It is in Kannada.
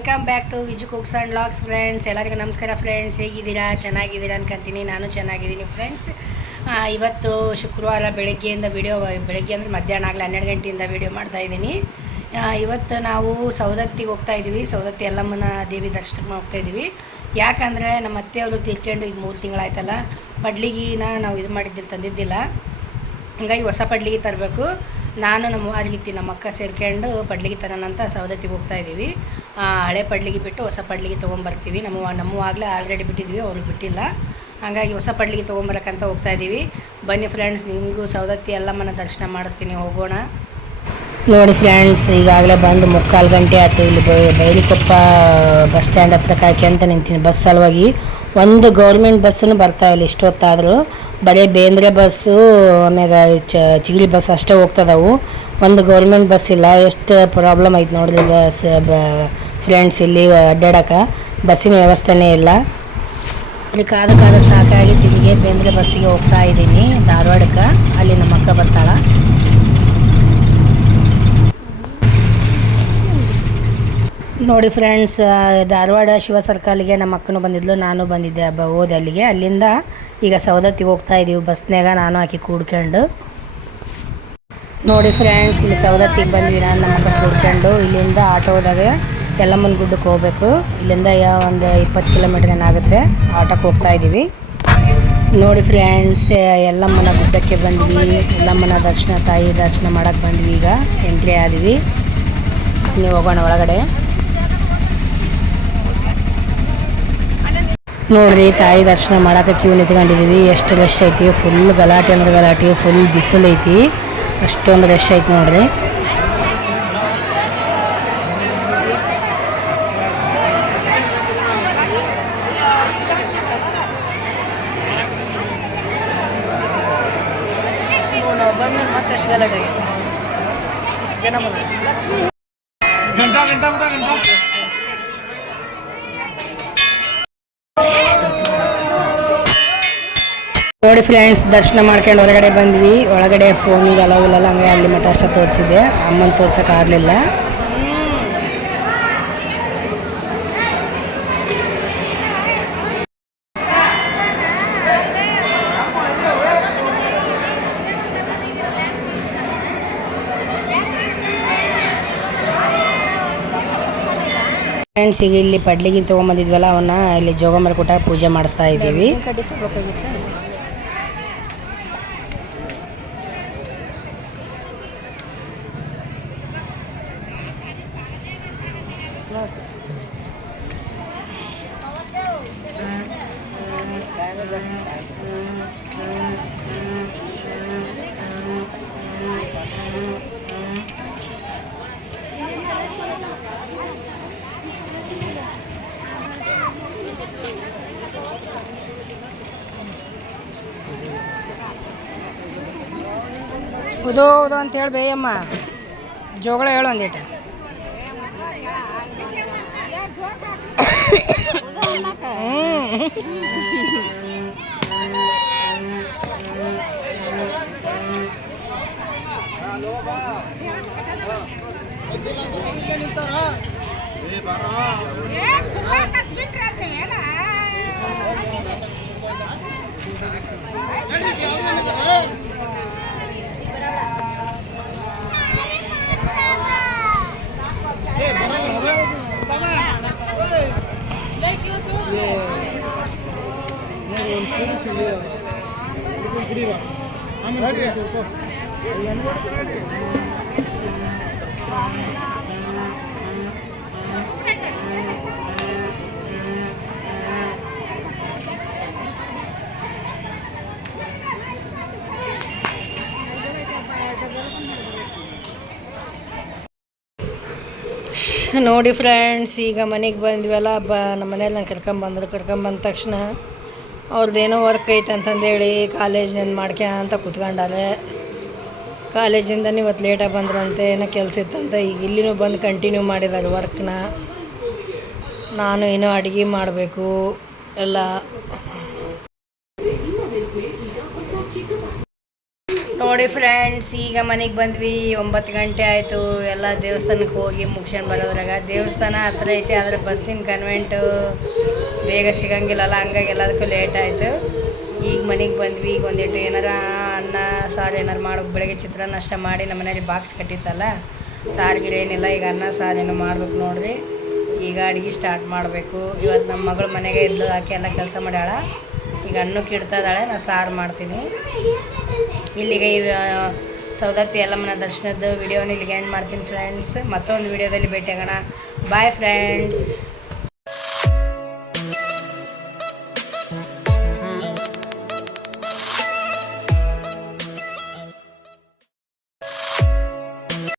Welcome back to Viju cooks and vlogs friends ಎಲ್ಲರಿಗೂ ನಮಸ್ಕಾರ ಫ್ರೆಂಡ್ಸ್ ಹೇಗಿದ್ದೀರಾ? ಚೆನ್ನಾಗಿದ್ದೀರಾ ಅನ್ಕೊಂತೀನಿ. ನಾನು ಚೆನ್ನಾಗಿದ್ದೀನಿ ಫ್ರೆಂಡ್ಸ್ ಇವತ್ತು ಶುಕ್ರವಾರ ಬೆಳಗ್ಗೆಯಿಂದ ವಿಡಿಯೋ ಬೆಳಗ್ಗೆ ಅಂದರೆ ಮಧ್ಯಾಹ್ನ ಆಗಲಿ ಹನ್ನೆರಡು ಗಂಟೆಯಿಂದ ವಿಡಿಯೋ ಮಾಡ್ತಾಯಿದ್ದೀನಿ ಇವತ್ತು ನಾವು ಸೌದತ್ತಿಗೆ ಹೋಗ್ತಾ ಇದ್ದೀವಿ. ಸೌದತ್ತಿ ಯಲ್ಲಮ್ಮನ ದೇವಿ ದರ್ಶನಕ್ಕೆ ಹೋಗ್ತಾ ಇದ್ದೀವಿ. ಯಾಕಂದರೆ ನಮ್ಮ ಅತ್ತೆಯವರು ತಿರ್ಕೊಂಡು ಈಗ ಮೂರು ತಿಂಗಳಾಯ್ತಲ್ಲ, ಪಡ್ಲಿಗಿನ ನಾವು ಇದು ಮಾಡಿದ್ದಿಲ್ಲ, ತಂದಿದ್ದಿಲ್ಲ. ಹಂಗಾಗಿ ಹೊಸ ಪಡ್ಲಿಗೆ ತರಬೇಕು. ನಾನು ನಮ್ಮ ವಾರಿಗಿತ್ತಿ ನಮ್ಮ ಅಕ್ಕ ಸೇರ್ಕೊಂಡು ಪಡ್ಲಿಗೆ ತರೋಣ ಅಂತ ಸವದತ್ತಿಗೆ ಹೋಗ್ತಾ ಇದ್ದೀವಿ. ಹಳೆ ಪಡ್ಲಿಗೆ ಬಿಟ್ಟು ಹೊಸ ಪಡ್ಲಿಗೆ ತೊಗೊಂಬರ್ತೀವಿ. ನಮ್ಮ ನಮ್ಮ ಆಗಲೇ ಆಲ್ರೆಡಿ ಬಿಟ್ಟಿದ್ದೀವಿ ಅವ್ರಿಗೆ ಬಿಟ್ಟಿಲ್ಲ. ಹಾಗಾಗಿ ಹೊಸ ಪಡ್ಲಿಗೆ ತೊಗೊಂಬರಕ್ಕಂತ ಹೋಗ್ತಾ ಇದ್ದೀವಿ. ಬನ್ನಿ ಫ್ರೆಂಡ್ಸ್ ನಿಮಗೂ ಸವದತ್ತಿ ಎಲ್ಲಮ್ಮನ ದರ್ಶನ ಮಾಡಿಸ್ತೀನಿ, ಹೋಗೋಣ. ನೋಡಿ ಫ್ರೆಂಡ್ಸ್ ಈಗಾಗಲೇ ಬಂದು ಮುಕ್ಕಾಲು ಗಂಟೆ ಆಯಿತು. ಇಲ್ಲಿ ಬೈಲಿಕೊಪ್ಪ ಬಸ್ ಸ್ಟ್ಯಾಂಡ್ ಹತ್ರ ಕಾಯ್ಕೊಂತ ನಿಂತೀನಿ. ಬಸ್ ಸಲುವಾಗಿ ಒಂದು ಗೌರ್ಮೆಂಟ್ ಬಸ್ಸನ್ನು ಬರ್ತಾ ಇಲ್ಲ, ಇಷ್ಟೊತ್ತಾದರೂ. ಬರೀ ಬೇಂದ್ರೆ ಬಸ್ಸು, ಆಮ್ಯಾಗ ಚ ಚಿಗಳಿ ಬಸ್ ಅಷ್ಟೇ ಹೋಗ್ತದವು. ಒಂದು ಗೌರ್ಮೆಂಟ್ ಬಸ್ ಇಲ್ಲ, ಎಷ್ಟು ಪ್ರಾಬ್ಲಮ್ ಐತೆ ನೋಡಿರಿ ಬಸ್ ಫ್ರೆಂಡ್ಸ್ ಇಲ್ಲಿ ಅಡ್ಡಾಡಕ್ಕೆ ಬಸ್ಸಿನ ವ್ಯವಸ್ಥೆನೇ ಇಲ್ಲ. ಇಲ್ಲಿ ಕಾದು ಕಾದು ಸಾಕಾಗಿ ತಿರುಗಿ ಬೇಂದ್ರೆ ಬಸ್ಸಿಗೆ ಹೋಗ್ತಾ ಇದ್ದೀನಿ ಧಾರವಾಡಕ್ಕೆ. ಅಲ್ಲಿ ನಮ್ಮ ಅಕ್ಕ ಬರ್ತಾಳೆ. ನೋಡಿ ಫ್ರೆಂಡ್ಸ್ ಧಾರವಾಡ ಶಿವ ಸರ್ಕಲ್ಗೆ ನಮ್ಮ ಅಕ್ಕನೂ ಬಂದಿದ್ಲು, ನಾನು ಬಂದಿದ್ದೆ ಹಬ್ಬ ಹೋದೆ ಅಲ್ಲಿಗೆ. ಅಲ್ಲಿಂದ ಈಗ ಸೌದತ್ತಿಗೆ ಹೋಗ್ತಾ ಇದ್ದೀವಿ ಬಸ್ನಾಗ ನಾನು ಆಕಿ ಕೂಡ್ಕೊಂಡು. ನೋಡಿ ಫ್ರೆಂಡ್ಸ್ ಇಲ್ಲಿ ಸೌದತ್ತಿಗೆ ಬಂದ್ವಿ ನಾನು, ನಮ್ಮ ಅಕ್ಕ ಕೂಡ್ಕೊಂಡು. ಇಲ್ಲಿಂದ ಆಟೋದಾಗ ಯಲ್ಲಮ್ಮನ ಗುಡ್ಡಕ್ಕೆ ಹೋಗ್ಬೇಕು. ಇಲ್ಲಿಂದ ಯಾವ ಒಂದು ಇಪ್ಪತ್ತು ಕಿಲೋಮೀಟ್ರ್ ಏನಾಗುತ್ತೆ, ಆಟೋಕ್ಕೆ ಹೋಗ್ತಾ ಇದ್ದೀವಿ ನೋಡಿ ಫ್ರೆಂಡ್ಸ್ ಯಲ್ಲಮ್ಮನ ಗುಡ್ಡಕ್ಕೆ ಬಂದ್ವಿ. ಯಲ್ಲಮ್ಮನ ದರ್ಶನ, ತಾಯಿ ದರ್ಶನ ಮಾಡೋಕ್ಕೆ ಬಂದ್ವಿ ಈಗ. ಎಂಟ್ರಿ ಆದ್ವಿ. ನೀವು ಹೋಗೋಣ ಒಳಗಡೆ. ನೋಡ್ರಿ ತಾಯಿ ದರ್ಶನ ಮಾಡಕ್ಕೆ ಕ್ಯೂ ನಿಂತ್ಕೊಂಡಿದೀವಿ. ಎಷ್ಟು ರಶ್ ಐತಿ ಫುಲ್ ಗಲಾಟೆ ಅಂದ್ರೆ ಗಲಾಟೆ ಫುಲ್ ಬಿಸಿಲು ಐತಿ. ಅಷ್ಟೊಂದು ರಶ್ ಐತಿ ನೋಡ್ರಿ. ಗಲಾಟೆ ಜನ ನೋಡಿ ಫ್ರೆಂಡ್ಸ್ ದರ್ಶನ ಮಾಡ್ಕೊಂಡು ಹೊರಗಡೆ ಬಂದ್ವಿ. ಒಳಗಡೆ ಫೋನಿಗೆ ಅಲೋ ಇಲ್ಲ, ಹಂಗೆ ಅಲ್ಲಿ ಮಠ ಅಷ್ಟೇ ತೋರಿಸಿದೆ ಅಮ್ಮನ ತೋರ್ಸಕ್ಕೆ ಆಗಲಿಲ್ಲ. ಫ್ರೆಂಡ್ಸ್ ಈಗ ಇಲ್ಲಿ ಪಡ್ಲಿಗೆ ತೊಗೊಂಬಂದಿದ್ವಲ್ಲ, ಅವನ್ನ ಇಲ್ಲಿ ಜೋಗ ಕೂಟ ಪೂಜೆ ಮಾಡಿಸ್ತಾ ಇದ್ದೀವಿ. ಉದೋ ಉದು ಅಂತ ಹೇಳಿ ಬೇಯಮ್ಮ. ಜೋಗಳ ಹೇಳು ಒಂದಿಟ್ಟು ಕುಡಿಯುವ ಆಮೇಲೆ ನೋಡಿ ಫ್ರೆಂಡ್ಸ್ ಈಗ ಮನೆಗೆ ಬಂದ್ವಲ್ಲ, ಬ ನಮ್ಮ ಮನೇಲಿ ನಾನು ಕರ್ಕೊಂಬಂದ್ರು ಕರ್ಕೊಂಬಂದ ತಕ್ಷಣ ಅವ್ರದ್ದೇನೋ ವರ್ಕ್ ಐತೆ ಅಂತಂದೇಳಿ ಕಾಲೇಜ್ನಿಂದ ಮಾಡ್ಕ್ಯಾ ಅಂತ ಕೂತ್ಕೊಂಡಾರೆ. ಕಾಲೇಜಿಂದ ಇವತ್ತು ಲೇಟಾಗಿ ಬಂದ್ರಂತೆ, ಏನೋ ಕೆಲಸ ಇತ್ತಂತೆ. ಈಗ ಇಲ್ಲಿನೂ ಬಂದು ಕಂಟಿನ್ಯೂ ಮಾಡಿದ್ದಾರೆ ವರ್ಕ್ನ ನಾನು ಏನೋ ಅಡುಗೆ ಮಾಡಬೇಕು. ಎಲ್ಲ ನೋಡಿ ಫ್ರೆಂಡ್ಸ್ ಈಗ ಮನೆಗೆ ಬಂದ್ವಿ, ಒಂಬತ್ತು ಗಂಟೆ ಆಯಿತು, ಎಲ್ಲ ದೇವಸ್ಥಾನಕ್ಕೆ ಹೋಗಿ ಮುಗಿಸ್ಕೊಂಡು ಬರೋದ್ರಾಗ. ದೇವಸ್ಥಾನ ಹತ್ರ ಐತೆ, ಆದರೆ ಬಸ್ಸಿನ ಕನ್ವೆಂಟು ಬೇಗ ಸಿಗಂಗಿಲ್ಲಲ್ಲ, ಹಂಗಾಗಿ ಎಲ್ಲದಕ್ಕೂ ಲೇಟ್ ಆಯಿತು. ಈಗ ಮನೆಗೆ ಬಂದ್ವಿ, ಈಗ ಒಂದಿಟ್ಟು ಏನಾರ ಅನ್ನ, ಸಾರು ಏನಾರು ಮಾಡಿ, ಬೆಳಗ್ಗೆ ಚಿತ್ರಾನ್ನ ಅಷ್ಟ ಮಾಡಿ ನಮ್ಮ ಮನೇಲಿ ಬಾಕ್ಸ್ ಕಟ್ಟಿತ್ತಲ್ಲ. ಸಾರಿಗೆ ಏನಿಲ್ಲ, ಈಗ ಅನ್ನ, ಸಾರು ಏನು ಮಾಡ್ಬೇಕು ನೋಡ್ರಿ. ಈಗ ಅಡುಗೆ ಸ್ಟಾರ್ಟ್ ಮಾಡಬೇಕು. ಇವತ್ತು ನಮ್ಮ ಮಗಳು ಮನೆಗೆ ಎದ್ದು ಆಕೆ ಎಲ್ಲ ಕೆಲಸ ಮಾಡ್ಯಾಳ. ಈಗ ಅನ್ನಕ್ಕೆ ಇಡ್ತಾ ಇದ್ದಾಳೆ ನಾನು ಸಾರು ಮಾಡ್ತೀನಿ. ಇಲ್ಲಿಗೆ ಸೌದತ್ತಿ ಯಲ್ಲಮ್ಮನ ದರ್ಶನದ ವಿಡಿಯೋನ ಇಲ್ಲಿಗೆ ಎಂಡ್ ಮಾಡ್ತೀನಿ ಫ್ರೆಂಡ್ಸ್ ಮತ್ತೊಂದು ವಿಡಿಯೋದಲ್ಲಿ ಭೇಟಿಯಾಗೋಣ. Bye friends